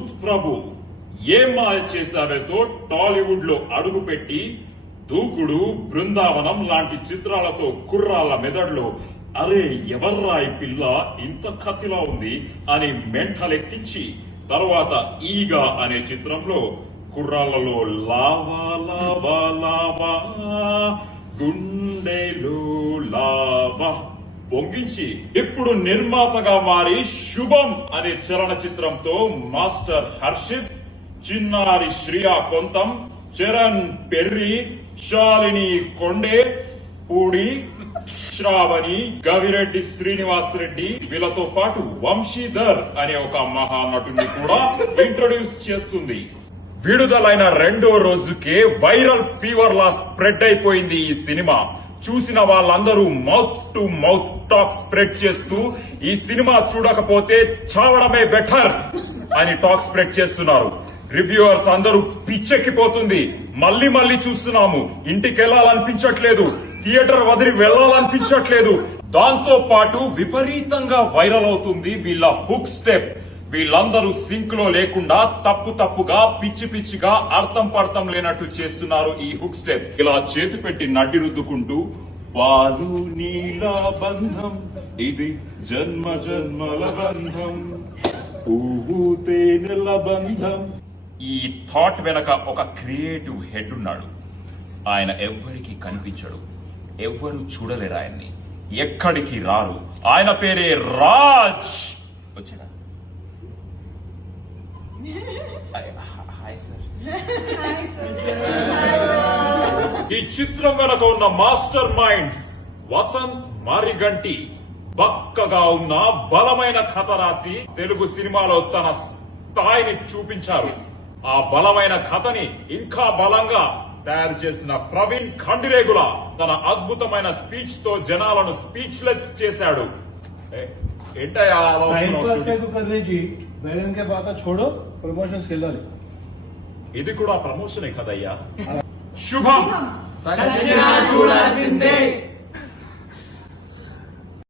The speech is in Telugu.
యూత్ ప్రభు ఏం మాయ చేశావేతో టాలీవుడ్ లో అడుగుపెట్టి దూకుడు, బృందావనం లాంటి చిత్రాలతో కుర్రాళ్ళ మెదడులో అరే ఎవర్రా ఈ పిల్ల ఇంత కత్తిలా ఉంది అని మెంటలెక్కించి తర్వాత ఈగా అనే చిత్రంలో కుర్రాళ్లలో లావా లావా లావా గుండెలు లావా పొంగించి ఇప్పుడు నిర్మాతగా మారి శుభం అనే చలనచిత్రంతో మాస్టర్ హర్షిత్, చిన్నారి శ్రియా కొంతం, చరణ్ పెర్రి, శాలిని కొండే, పూడి శ్రావణి, గవిరెడ్డి శ్రీనివాస్ రెడ్డి వీళ్ళతో పాటు వంశీధర్ అనే ఒక మహానటుని కూడా ఇంట్రొడ్యూస్ చేస్తుంది. విడుదలైన 2వ రోజుకే వైరల్ ఫీవర్ లా స్ప్రెడ్ అయిపోయింది ఈ సినిమా. చూసిన వాళ్ళందరూ mouth to mouth talk spread చేస్తూ ఈ సినిమా చూడకపోతే చావడమే బెటర్ అని టాక్ స్ప్రెడ్ చేస్తున్నారు. రివ్యూవర్స్ అందరూ పిచ్చెక్కిపోతుంది, మళ్ళీ మళ్ళీ చూస్తున్నాము, ఇంటికి వెళ్లాలనిపించట్లేదు, థియేటర్ వదిలి వెళ్లాలనిపించట్లేదు. దాంతో పాటు విపరీతంగా వైరల్ అవుతుంది వీళ్ళ హుక్ స్టెప్. వీళ్ళందరూ సింక్ లో లేకుండా తప్పు తప్పుగా పిచ్చి పిచ్చిగా అర్థం పర్థం లేనట్టు చేస్తున్నారు ఈ హుక్ స్టెప్. ఇలా చేతి పెట్టి నడ్డి రుద్దుకుంటూ పాలు నీల బంధం ఇది జన్మ జన్మల బంధం, పువ్వు తేనెల బంధం. ఈ థాట్ వెనక ఒక క్రియేటివ్ హెడ్ ఉన్నాడు. ఆయన ఎవ్వరికి కనిపించడు, ఎవ్వరు చూడలేరు ఆయన్ని, ఎక్కడికి రారు. ఆయన పేరే రాజ్. వచ్చాడా? ఈ చిత్రం వెనక ఉన్న మాస్టర్ మైండ్స్ వసంత్ మారిగంటి బక్కగా ఉన్న బలమైన కథ రాసి తెలుగు సినిమాలో తన స్థాయిని చూపించారు. ఆ బలమైన కథని ఇంకా బలంగా తయారు చేసిన ప్రవీణ్ ఖండిరేగుల తన అద్భుతమైన స్పీచ్ తో జనాలను స్పీచ్లెస్ చేశాడు. ఇది కూడా ప్రమోషనే కదయ్యా. శుభం.